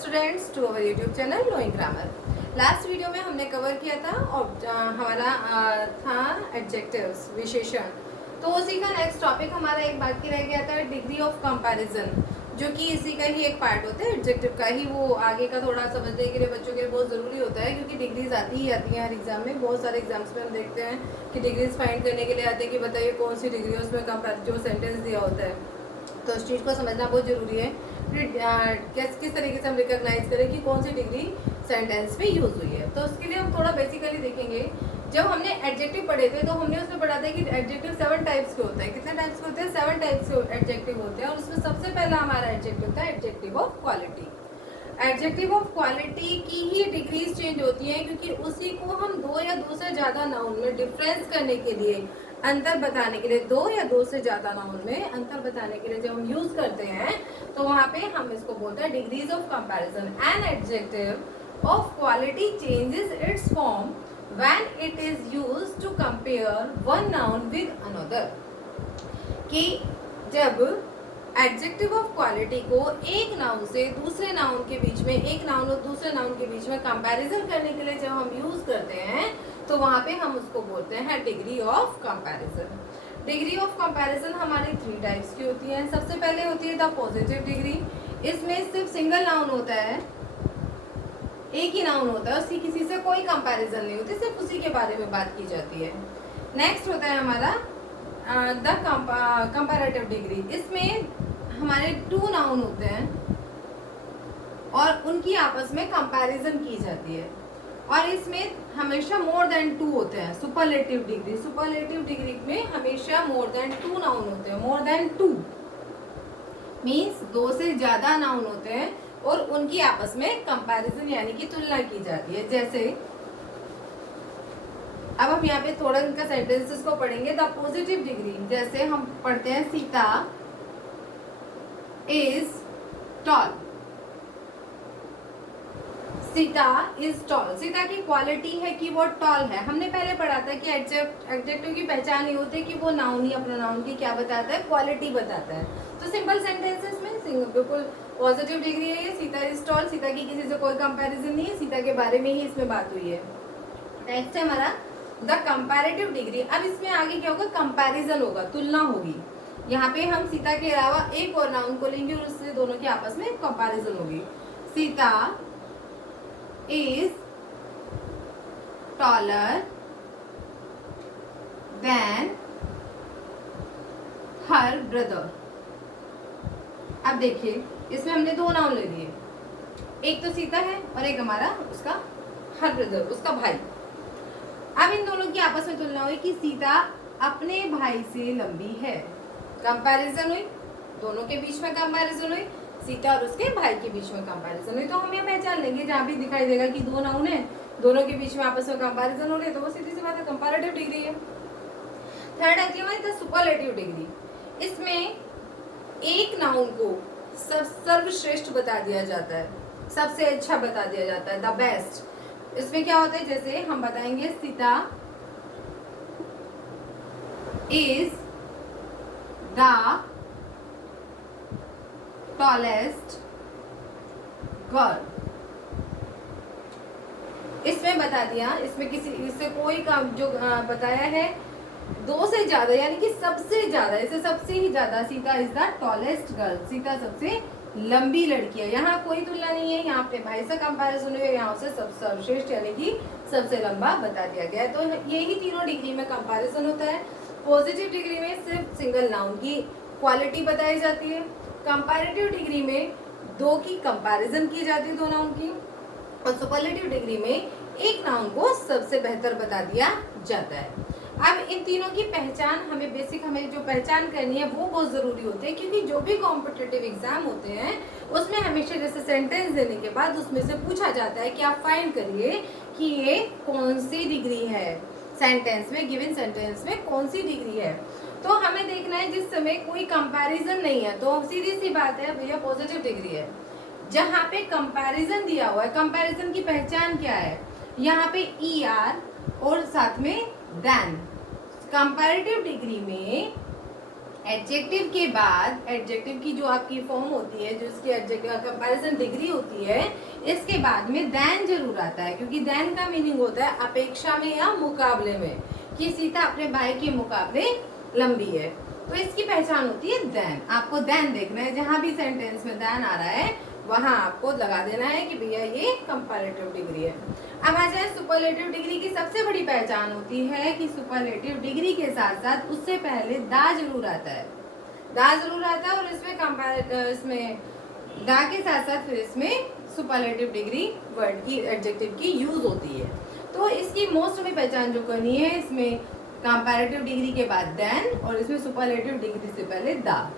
Students to our YouTube channel knowing grammar. Last video में हमने cover किया था और हमारा था एडजेक्टिव्स, विशेषण। तो उसी का नेक्स्ट टॉपिक हमारा एक बाकी रह गया था डिग्री ऑफ कंपैरिजन, जो कि इसी का ही एक पार्ट होता है, एडजेक्टिव का ही। वो आगे का थोड़ा समझने के लिए बच्चों के लिए बहुत ज़रूरी होता है, क्योंकि डिग्रीज आती ही आती हैं हर एग्जाम में। बहुत सारे एग्जाम्स में हम देखते हैं कि डिग्रीज फाइंड करने के लिए आते हैं कि बताइए कौन सी डिग्री है, उसमें जो सेंटेंस दिया होता है। तो उस चीज़ को समझना बहुत ज़रूरी है। किस तरीके से हम रिकॉग्नाइज करें कि कौन सी डिग्री सेंटेंस में यूज़ हुई है। तो उसके लिए हम थोड़ा बेसिकली देखेंगे। जब हमने एडजेक्टिव पढ़े थे तो हमने उसमें पढ़ा था कि एडजेक्टिव 7 टाइप्स के होते हैं। कितने टाइप्स के होते हैं? 7 टाइप्स के एडजेक्टिव होते हैं। और उसमें सबसे पहला हमारा एडजेक्टिव था adjective of quality. Adjective of quality की ही डिग्रीज चेंज होती हैं, क्योंकि उसी को हम दो या दो से ज़्यादा नाउन में डिफरेंस करने के लिए, अंतर बताने के लिए, दो या दो से ज़्यादा नाउन में अंतर बताने के लिए जब हम यूज़ करते हैं तो वहाँ पे हम इसको बोलते हैं degrees of comparison. An adjective of quality changes it's form when it is used to compare one noun with another। कि जब एडजेक्टिव ऑफ क्वालिटी को एक नाउन से दूसरे नाउन के बीच में, एक नाउन और दूसरे नाउन के बीच में कंपैरिजन करने के लिए जब हम यूज करते हैं तो वहां पे हम उसको बोलते हैं degree of comparison. Degree of comparison हमारी 3 टाइप्स की होती है। सबसे पहले होती है द पॉजिटिव डिग्री। इसमें सिर्फ सिंगल नाउन होता है, एक ही नाउन होता है, उसकी किसी से कोई कंपैरिजन नहीं होती, सिर्फ उसी के बारे में बात की जाती है। नेक्स्ट होता है हमारा द कंपैरेटिव डिग्री। इसमें हमारे 2 नाउन होते हैं और उनकी आपस में कंपैरिजन की जाती है, और इसमें हमेशा मोर देन 2 होते हैं। सुपरलेटिव डिग्री, सुपरलेटिव डिग्री में हमेशा मोर देन 2 नाउन होते हैं। मोर देन 2 मीन्स 2 से ज्यादा नाउन होते हैं और उनकी आपस में कंपैरिजन यानी कि तुलना की जाती है। जैसे अब हम यहाँ पे थोड़ा इनका सेंटेंसेस को पढ़ेंगे। द पॉजिटिव डिग्री, जैसे हम पढ़ते हैं Sita is tall. Sita is tall, Sita की क्वालिटी है कि वो टॉल है। हमने पहले पढ़ा था कि एडजेक्टिव की पहचान ये होती है कि वो नाउन या प्रोनाउन की क्या बताता है, क्वालिटी बताता है। तो सिंपल सेंटेंसेस में बिल्कुल पॉजिटिव डिग्री है ये। सीता इज टॉल, सीता की किसी से कोई कंपैरिजन नहीं है, सीता के बारे में ही इसमें बात हुई है। नेक्स्ट है हमारा द कंपैरेटिव डिग्री। अब इसमें आगे क्या होगा? कंपैरिजन होगा, तुलना होगी। यहाँ पे हम सीता के अलावा एक और नाउन को लेंगे और उससे दोनों के आपस में कंपैरिजन होगी। Sita is taller than her brother. अब देखिए इसमें हमने 2 नाउन ले लिए, एक तो सीता है और एक हमारा उसका हर ब्रदर, उसका भाई। अब इन दोनों की आपस में तुलना हुई कि सीता अपने भाई से लंबी है। कंपैरिजन हुई, दोनों के बीच में कंपैरिजन हुई, सीता और उसके भाई के बीच में कंपैरिजन हुई। तो हम ये पहचान लेंगे, जहाँ भी दिखाई देगा कि 2 नाउन है, दोनों के बीच में आपस में कंपैरिजन हो रही है, तो वो सीधी सी बात है कंपैरेटिव डिग्री है। थर्ड आती है हमारी द सुपरलेटिव डिग्री। इसमें एक नाउन को सर्वश्रेष्ठ बता दिया जाता है, सबसे अच्छा बता दिया जाता है, द बेस्ट। इसमें क्या होता है? जैसे हम बताएंगे Sita is the tallest girl. इसमें बता दिया, इसमें किसी इससे कोई काम जो बताया है 2 से ज्यादा यानी कि सबसे ज्यादा, इसे सबसे ही ज्यादा। Sita is the tallest girl, Sita सबसे लंबी लड़की है। यहाँ कोई तुलना नहीं है, यहाँ पे भाई से कंपैरिजन हुई है, यहाँ से सबसे सर्वश्रेष्ठ यानी कि सबसे लंबा बता दिया गया है। तो यही तीनों डिग्री में कंपैरिजन होता है। पॉजिटिव डिग्री में सिर्फ सिंगल नाउन की क्वालिटी बताई जाती है। कंपैरेटिव डिग्री में 2 की कंपैरिजन की जाती है, 2 नाउन की। और सुपरलेटिव डिग्री में एक नाउन को सबसे बेहतर बता दिया जाता है। अब इन तीनों की पहचान हमें जो पहचान करनी है वो बहुत ज़रूरी होती है, क्योंकि जो भी कॉम्पिटिटिव एग्जाम होते हैं उसमें हमेशा जैसे सेंटेंस देने के बाद उसमें से पूछा जाता है कि आप फाइंड करिए कि ये कौन सी डिग्री है, सेंटेंस में, गिवन सेंटेंस में कौन सी डिग्री है। तो हमें देखना है जिस समय कोई कंपैरिजन नहीं है तो सीधी सी बात है भैया पॉजिटिव डिग्री है। जहाँ पे कंपैरिजन दिया हुआ है, कंपैरिजन की पहचान क्या है? यहाँ पे ER और साथ में देन। कंपैरेटिव डिग्री में एडजेक्टिव के बाद एडजेक्टिव की जो आपकी फॉर्म होती है, जो इसकी एडजेक्टिव कंपैरिजन डिग्री होती है, इसके बाद में देन जरूर आता है, क्योंकि देन का मीनिंग होता है अपेक्षा में या मुकाबले में, कि सीता अपने भाई के मुकाबले लंबी है, तो इसकी पहचान होती है देन। आपको देन देखना है, जहां भी सेंटेंस में देन आ रहा है वहां आपको लगा देना है कि भैया ये कंपैरेटिव डिग्री है। अब आ जाए सुपरलेटिव डिग्री की सबसे बड़ी पहचान होती है कि सुपरलेटिव डिग्री के साथ साथ उससे पहले दा जरूर आता है, दा जरूर आता है, और इसमें दा के साथ साथ फिर इसमें सुपरलेटिव डिग्री वर्ड की एडजेक्टिव की यूज होती है। तो इसकी मोस्ट में पहचान जो करनी है, इसमें कंपैरेटिव डिग्री के बाद देन और इसमें सुपरलेटिव डिग्री से पहले दा।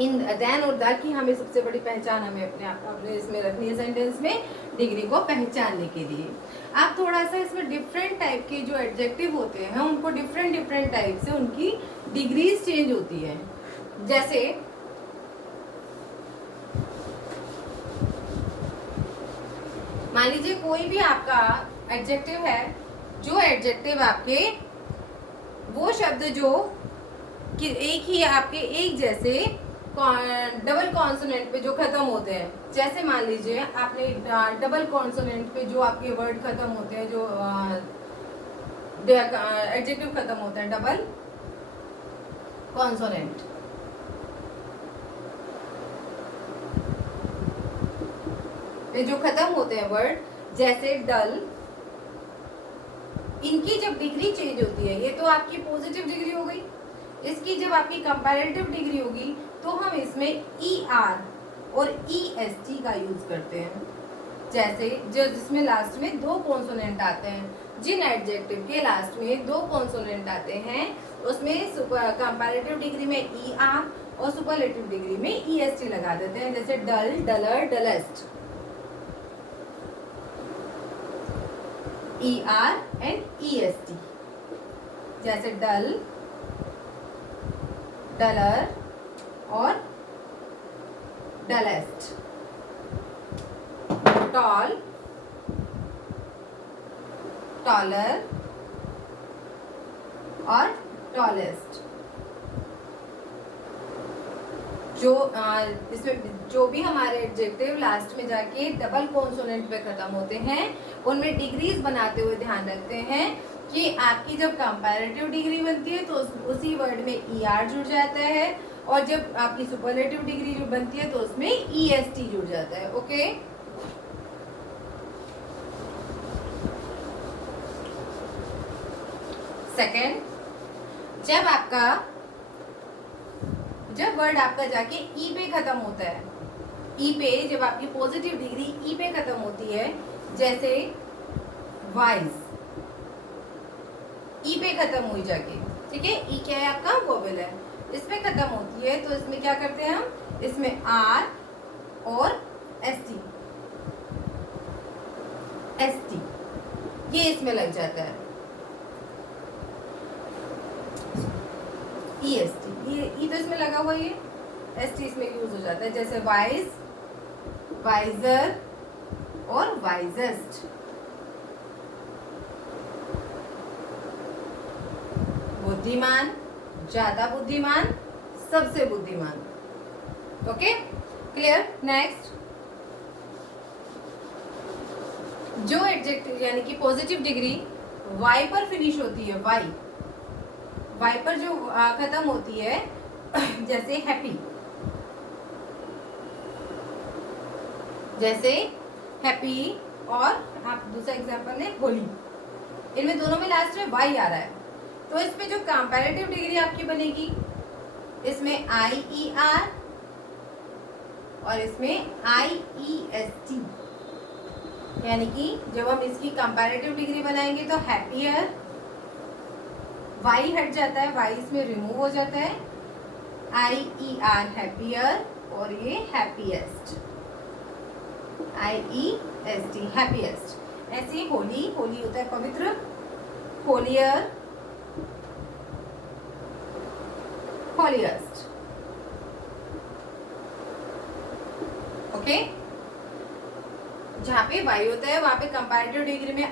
इन देन और दा की हमें सबसे बड़ी पहचान हमें अपने इसमें रखनी है सेंटेंस में, डिग्री को पहचानने के लिए। आप थोड़ा सा इसमें डिफरेंट टाइप के जो एडजेक्टिव होते हैं उनको डिफरेंट टाइप से उनकी डिग्रीज चेंज होती है। जैसे मान लीजिए कोई भी आपका एडजेक्टिव है, जो एडजेक्टिव आपके वो शब्द जो कि एक ही आपके एक जैसे डबल कॉन्सोनेंट पे जो खत्म होते हैं, जैसे मान लीजिए आपने डबल कॉन्सोनेंट पे जो आपके वर्ड खत्म होते हैं, जो एडजेक्टिव खत्म होते हैं डबल कॉन्सोनेंट, पे जो खत्म होते हैं वर्ड, जैसे डल, इनकी जब डिग्री चेंज होती है, ये तो आपकी पॉजिटिव डिग्री हो गई, इसकी जब आपकी कंपैरेटिव डिग्री होगी तो हम इसमें ER और EST का यूज करते हैं। जैसे जो जिसमें लास्ट में दो कॉन्सोनेंट आते हैं, जिन एडजेक्टिव के लास्ट में दो कॉन्सोनेंट आते हैं उसमें कंपैरेटिव डिग्री में ER और सुपरलेटिव डिग्री में EST लगा देते हैं। जैसे dull, duller, dullest, ER and EST, जैसे डल, डलर और डलेस्ट, टॉल, टॉलर और टॉलेस्ट। जो इसमें जो भी हमारे एडजेक्टिव लास्ट में जाके डबल कॉन्सोनेंट पे खत्म होते हैं उनमें डिग्रीज बनाते हुए ध्यान रखते हैं कि आपकी जब कंपैरेटिव डिग्री बनती है तो उसी वर्ड में ER जुड़ जाता है, और जब आपकी सुपरलेटिव डिग्री जो बनती है तो उसमें EST जुड़ जाता है। ओके, सेकेंड, जब वर्ड आपका जाके E पे खत्म होता है, E पे जब आपकी पॉजिटिव डिग्री E पे खत्म होती है, जैसे वाइज, E पे खत्म हुई जाके, ठीक है, E क्या है आपका वोवेल है, इस पे खत्म होती है तो इसमें क्या करते हैं हम, इसमें R और ST ये इसमें लग जाता है, EST ये E तो इसमें लगा हुआ, ये ST इसमें यूज हो जाता है। जैसे वाइज, वाइजर और वाइजेस्ट, बुद्धिमान, ज्यादा बुद्धिमान, सबसे बुद्धिमान। Okay, clear. नेक्स्ट, जो एडजेक्टिव यानी कि पॉजिटिव डिग्री Y पर फिनिश होती है, Y पर जो खत्म होती है, जैसे हैप्पी, और आप दूसरा एग्जांपल लें होली, इनमें दोनों में लास्ट में Y आ रहा है, तो इसमें जो कंपैरेटिव डिग्री आपकी बनेगी, इसमें IER और इसमें IEST, यानी कि जब हम इसकी कंपैरेटिव डिग्री बनाएंगे तो हैप्पियर, Y हट जाता है, Y इसमें रिमूव हो जाता है, IER हैप्पियर और ये हैप्पीएस्ट, IEST हैप्पीएस्ट। ऐसे ही होली होता है पवित्र, होलियर, holiest। ओके, जहाँ पे Y होता है वहां पे कंपैरेटिव डिग्री में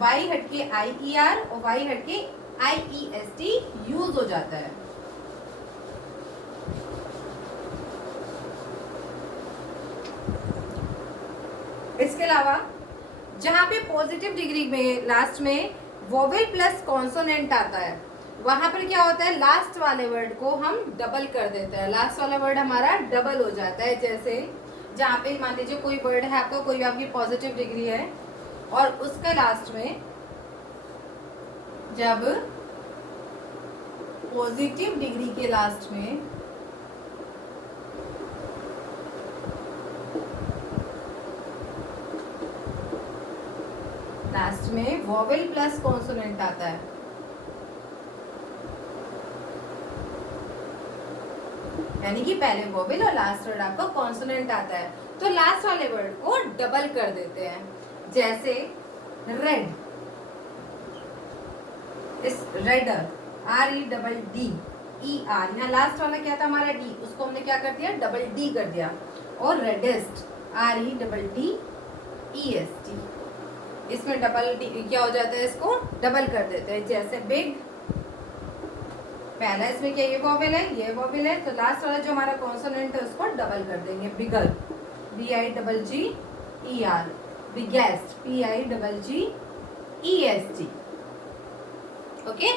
Y हटके IER और Y हटके IEST यूज हो जाता है। इसके अलावा जहाँ पे पॉजिटिव डिग्री में लास्ट में वोवेल प्लस कॉन्सोनेंट आता है, वहां पर क्या होता है, लास्ट वाले वर्ड को हम डबल कर देते हैं, लास्ट वाला वर्ड हमारा डबल हो जाता है। जैसे जहाँ पे मान लीजिए कोई वर्ड है आपका, कोई आपकी पॉजिटिव डिग्री है और उसका लास्ट में जब पॉजिटिव डिग्री के लास्ट में वोवेल प्लस कॉन्सोनेंट आता है, यानी कि पहले वोवेल और लास्ट वर्ड आपका कॉन्सोनेंट आता है, तो लास्ट वाले वर्ड को डबल कर देते हैं। जैसे रेड, इस रेडर, REDDER, यहाँ लास्ट वाला क्या था हमारा डी, उसको हमने क्या कर दिया, डबल डी कर दिया। और रेडेस्ट, REDDEST, इसमें डबल डी क्या हो जाता है, इसको डबल कर देते हैं। जैसे बिग, पहला इसमें क्या ये वोवेल है, ये वोवेल है, तो लास्ट वाला जो हमारा कॉन्सोनेंट है उसको डबल कर देंगे। बिगर, BIGGER, बिगेस्ट, PIGGEST। ओके,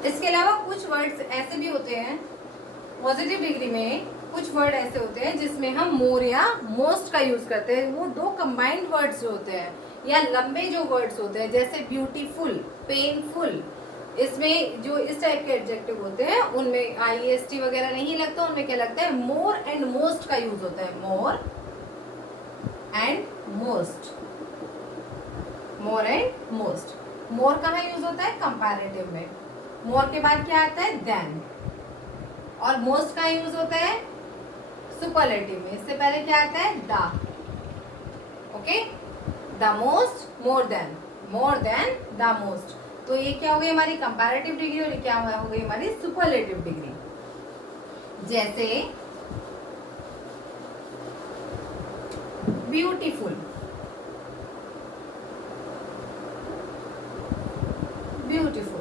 इसके अलावा कुछ वर्ड्स ऐसे भी होते हैं पॉजिटिव डिग्री में, कुछ वर्ड ऐसे होते हैं जिसमें हम मोर या मोस्ट का यूज करते हैं। वो दो कंबाइंड वर्ड्स जो होते हैं या लंबे जो वर्ड्स होते हैं, जैसे ब्यूटीफुल, पेनफुल, इसमें जो इस टाइप के एडजेक्टिव होते हैं उनमें IEST वगैरह नहीं लगता, उनमें क्या लगता है, मोर एंड मोस्ट का यूज होता है। More and most, more and most. More कहाँ यूज होता है, कंपैरेटिव में। मोर के बाद क्या आता है, देन। और मोस्ट का यूज होता है सुपरलेटिव में, इससे पहले क्या आता है, the. Okay, the most, more than the most. तो ये क्या हो गई हमारी कंपैरेटिव डिग्री और ये क्या हो गई हमारी सुपरलेटिव डिग्री। जैसे ब्यूटीफुल, ब्यूटीफुल,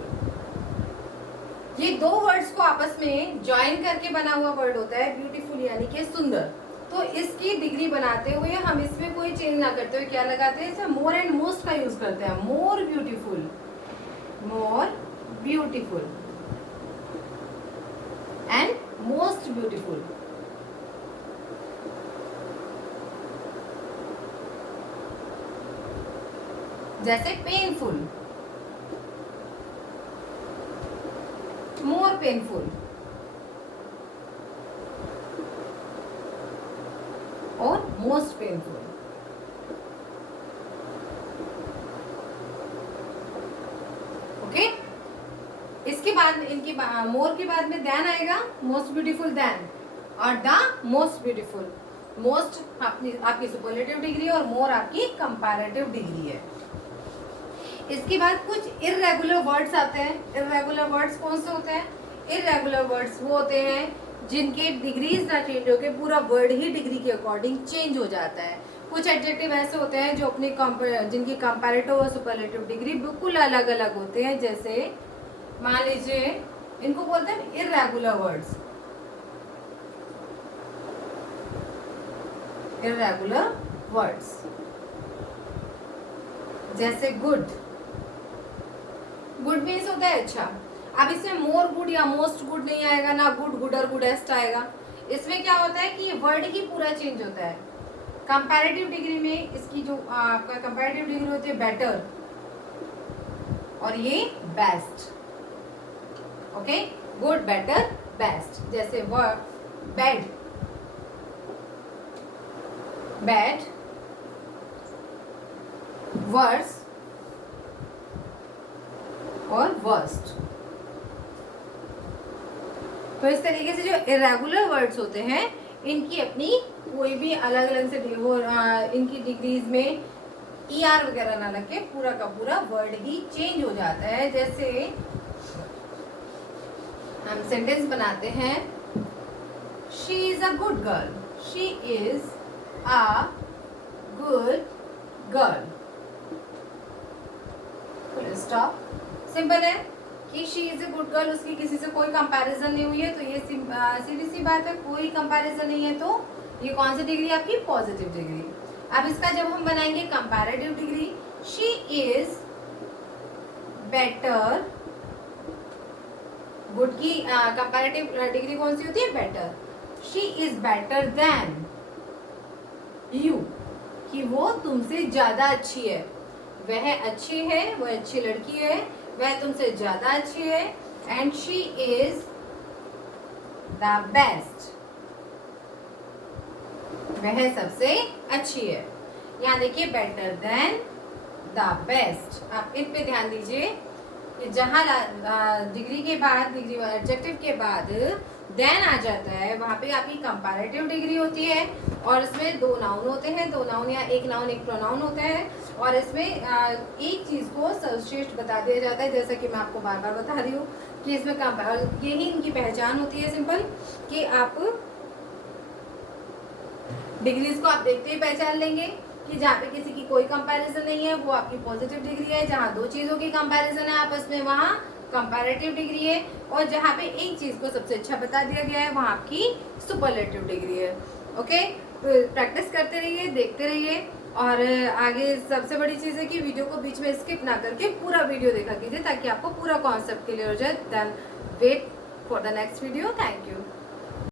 ये दो वर्ड्स को आपस में ज्वाइन करके बना हुआ वर्ड होता है ब्यूटीफुल, यानी कि सुंदर। तो इसकी डिग्री बनाते हुए हम इसमें कोई चेंज ना करते हुए क्या लगाते हैं, इसमें मोर एंड मोस्ट का यूज करते हैं। More beautiful, more beautiful and most beautiful. जैसे पेनफुल, मोर पेनफुल और मोस्ट पेनफुल। ओके, इसके बाद इनकी मोर के बाद में देन आएगा, मोस्ट ब्यूटीफुल देन, और द मोस्ट ब्यूटीफुल। मोस्ट आपकी सुपरलेटिव डिग्री और मोर आपकी कंपैरेटिव डिग्री है। इसके बाद कुछ इर्रेगुलर वर्ड्स आते हैं। इर्रेगुलर वर्ड्स कौन से होते हैं, इर्रेगुलर वर्ड्स वो होते हैं जिनके डिग्रीज ना चेंज होके पूरा वर्ड ही डिग्री के अकॉर्डिंग चेंज हो जाता है। कुछ एडजेक्टिव ऐसे होते हैं जो अपनी जिनकी कंपैरेटिव और सुपरलेटिव डिग्री बिल्कुल अलग अलग होते हैं। जैसे मान लीजिए इनको बोलते हैं इर्रेगुलर वर्ड्स, इर्रेगुलर वर्ड्स। जैसे गुड, गुड मीन्स होता है अच्छा। अब इसमें मोर गुड या मोस्ट गुड नहीं आएगा, ना गुड, गुडर, गुडेस्ट आएगा। इसमें क्या होता है कि ये वर्ड ही पूरा चेंज होता है। कंपैरेटिव डिग्री में इसकी जो आपका कंपैरेटिव डिग्री होती है बेटर, और ये best. Okay, good, better, best. जैसे वर्ड बेड, बैड, वर्स और वर्स्ट। तो इस तरीके से जो इरेगुलर वर्ड्स होते हैं इनकी अपनी कोई भी अलग अलग से वो इनकी डिग्रीज में ER वगैरह ना लगे, पूरा का पूरा वर्ड ही चेंज हो जाता है। जैसे हम सेंटेंस बनाते हैं, she is a good girl, she is a good girl. Full stop. Simple है कि she is a good girl, उसकी किसी से कोई कंपैरिजन नहीं हुई है, तो ये सीधी सी बात है, कोई कंपैरिजन नहीं है, तो ये कौन सी डिग्री आपकी? Positive degree. अब इसका जब हम बनाएंगे comparative degree, she is better, good की कंपैरेटिव डिग्री कौन सी होती है? Better. She is better than you, कि वो तुमसे ज्यादा अच्छी है, वह अच्छी है, वह अच्छी लड़की है, वह तुमसे ज्यादा अच्छी है। And she is the best, वह सबसे अच्छी है। यहाँ देखिए बेटर देन द बेस्ट, आप इन पे ध्यान दीजिए कि जहाँ डिग्री के बाद, डिग्री एडजेक्टिव के बाद देन आ जाता है, वहाँ पे आपकी कंपैरेटिव डिग्री होती है, और इसमें 2 नाउन होते हैं, 2 नाउन या 1 नाउन 1 प्रोनाउन होता है, और इसमें एक चीज को सर्वश्रेष्ठ बता दिया जाता है, जैसा कि मैं आपको बार बार बता रही हूँ कि इसमें यही इनकी पहचान होती है सिंपल, कि आप डिग्रीज को आप देखते ही पहचान लेंगे कि जहाँ पे किसी की कोई कंपैरिजन नहीं है वो आपकी पॉजिटिव डिग्री है, जहाँ 2 चीजों की कंपैरिजन है आपस में वहाँ कंपैरेटिव डिग्री है, और जहाँ पे एक चीज को सबसे अच्छा बता दिया गया है वहाँ आपकी सुपरलेटिव डिग्री है। ओके, तो प्रैक्टिस करते रहिए, देखते रहिए, और आगे सबसे बड़ी चीज़ है कि वीडियो को बीच में स्किप ना करके पूरा वीडियो देखा कीजिए, ताकि आपको पूरा कॉन्सेप्ट क्लियर हो जाए। Then wait for the next video. Thank you.